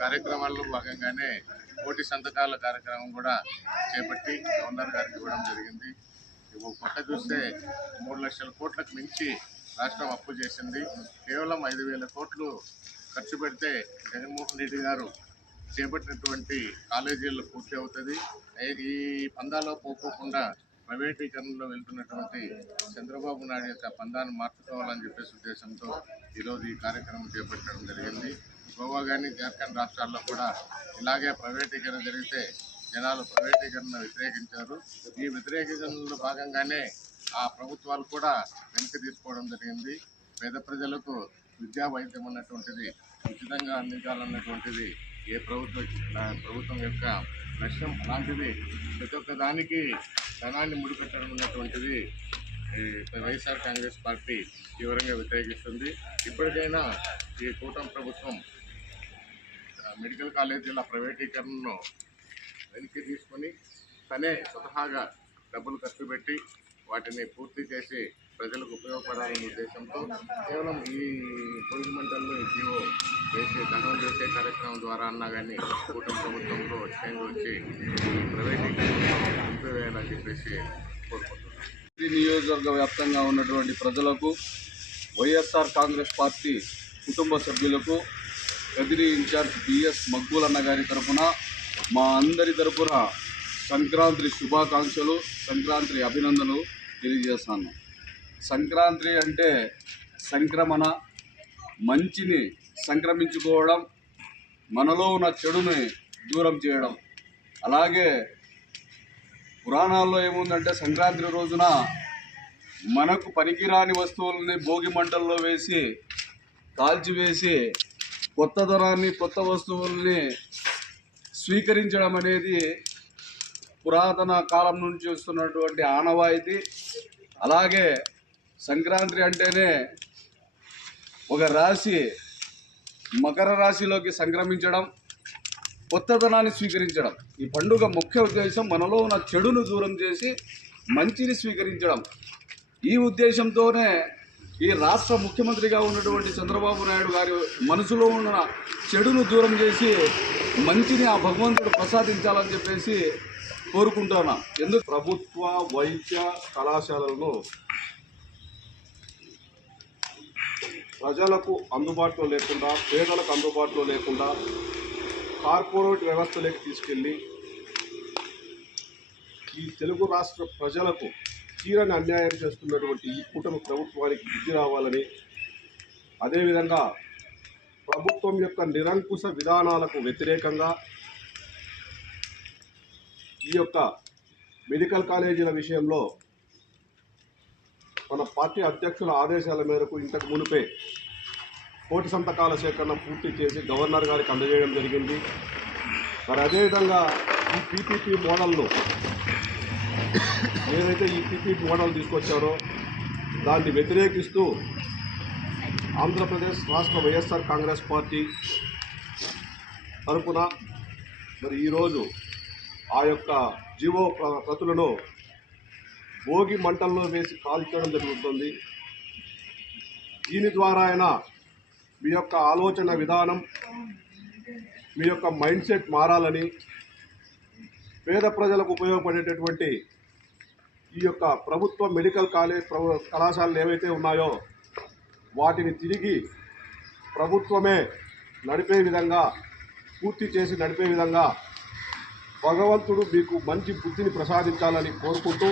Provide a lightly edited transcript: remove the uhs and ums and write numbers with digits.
కార్యక్రమాల్లో భాగంగానే కోటి సంతకాల కార్యక్రమం కూడా చేపట్టి గవర్నర్ గారికి ఇవ్వడం జరిగింది. కొత్త చూస్తే 3 లక్షల కోట్లకు మించి రాష్ట్రం అప్పు చేసింది. కేవలం 5,000 కోట్లు ఖర్చు పెడితే జగన్మోహన్ రెడ్డి గారు చేపట్టినటువంటి కాలేజీల్లో పూర్తి అవుతుంది. ఈ పందాలో పోకోకుండా ప్రైవేటీకరణలో వెళ్తున్నటువంటి చంద్రబాబు నాయుడు యొక్క పందాన్ని మార్చుకోవాలని చెప్పేసి ఉద్దేశంతో ఈరోజు ఈ కార్యక్రమం చేపట్టడం జరిగింది. గోవా కానీ జార్ఖండ్ రాష్ట్రాల్లో కూడా ఇలాగే ప్రైవేటీకరణ జరిగితే జనాలు ప్రైవేటీకరణ వ్యతిరేకించారు. ఈ వ్యతిరేకరణలో భాగంగానే ఆ ప్రభుత్వాలు కూడా వెనక్కి తీసుకోవడం జరిగింది. పేద ప్రజలకు విద్యా వైద్యం అన్నటువంటిది ఉచితంగా అందించాలన్నటువంటిది ఏ ప్రభుత్వం యొక్క లక్ష్యం. అలాంటిది ప్రతి ఒక్క దానికి ధనాన్ని ముడిపెట్టడం అన్నటువంటిది వైఎస్ఆర్ కాంగ్రెస్ పార్టీ తీవ్రంగా వ్యతిరేకిస్తుంది. ఇప్పటికైనా ఈ కూటమి ప్రభుత్వం మెడికల్ కాలేజీల ప్రైవేటీకరణను వెనక్కి తీసుకొని తనే స్వతహాగా డబ్బులు ఖర్చు పెట్టి వాటిని పూర్తి చేసి ప్రజలకు ఉపయోగపడాలనే ఉద్దేశంతో కేవలం ఈ పొరుగు మంటల్లో జీవో వేసి దహనం చేసే కార్యక్రమం ద్వారా అన్నా కానీ కూటమి ప్రభుత్వంలో చేంజ్ వచ్చి ఈ ప్రైవేటీకరణ నింపివేయాలని చెప్పేసి కోరుకుంటున్నాం. నియోజకవర్గ వ్యాప్తంగా ఉన్నటువంటి ప్రజలకు, వైఎస్ఆర్ కాంగ్రెస్ పార్టీ కుటుంబ సభ్యులకు కదిరి ఇన్ఛార్జ్ బిఎస్ మక్బూల్ అన్న గారి తరఫున మా అందరి తరఫున సంక్రాంతి శుభాకాంక్షలు, సంక్రాంతి అభినందనలు తెలియజేస్తాను. సంక్రాంతి అంటే సంక్రమణ, మంచిని సంక్రమించుకోవడం, మనలో ఉన్న చెడుని దూరం చేయడం. అలాగే పురాణాల్లో ఏముందంటే సంక్రాంతి రోజున మనకు పనికిరాని వస్తువులని భోగి మంటల్లో వేసి కాల్చివేసి కొత్తదనాన్ని, కొత్త వస్తువుల్ని స్వీకరించడం అనేది పురాతన కాలం నుంచి వస్తున్నటువంటి ఆనవాయితీ. అలాగే సంక్రాంతి అంటేనే ఒక రాశి మకర రాశిలోకి సంక్రమించడం, కొత్తదనాన్ని స్వీకరించడం. ఈ పండుగ ముఖ్య ఉద్దేశం మనలో ఉన్న చెడును దూరం చేసి మంచిని స్వీకరించడం. ఈ ఉద్దేశంతోనే ఈ రాష్ట్ర ముఖ్యమంత్రిగా ఉన్నటువంటి చంద్రబాబు నాయుడు గారి మనసులో ఉన్న చెడును దూరం చేసి మంచిని ఆ భగవంతుడు ప్రసాదించాలని చెప్పేసి కోరుకుంటున్నాం. ఎందుకు ప్రభుత్వ వైద్య కళాశాలలను ప్రజలకు అందుబాటులో లేకుండా, పేదలకు అందుబాటులో లేకుండా కార్పొరేట్ వ్యవస్థలోకి తీసుకెళ్ళి ఈ తెలుగు రాష్ట్ర ప్రజలకు తీరని అన్యాయం చేస్తున్నటువంటి ఈ కూటమి ప్రభుత్వానికి బుద్ధి రావాలని, అదేవిధంగా ప్రభుత్వం యొక్క నిరంకుశ విధానాలకు వ్యతిరేకంగా ఈ యొక్క మెడికల్ కాలేజీల విషయంలో మన పార్టీ అధ్యక్షుల ఆదేశాల మేరకు ఇంతకు మునిపే కోటి సంతకాల సేకరణ పూర్తి చేసి గవర్నర్ గారికి అందజేయడం జరిగింది. మరి అదేవిధంగా ఈ పీపీపీ మోడల్ను ఏదైతే ఈ పీపీపీ మోడల్ తీసుకొచ్చారో దాన్ని వ్యతిరేకిస్తూ ఆంధ్రప్రదేశ్ రాష్ట్ర వైఎస్ఆర్ కాంగ్రెస్ పార్టీ తరపున మరి ఈరోజు ఆ యొక్క జీవో ప్రతులను భోగి మంటల్లో వేసి కాల్చడం జరుగుతుంది. దీని ద్వారా అయినా మీ యొక్క ఆలోచన విధానం, మీ యొక్క మైండ్ సెట్ మారాలని, పేద ప్రజలకు ఉపయోగపడేటటువంటి ఈ యొక్క ప్రభుత్వ మెడికల్ కళాశాలలు ఏవైతే ఉన్నాయో వాటిని తిరిగి ప్రభుత్వమే నడిపే విధంగా, పూర్తి చేసి నడిపే విధంగా భగవంతుడు మీకు మంచి బుద్ధిని ప్రసాదించాలని కోరుకుంటూ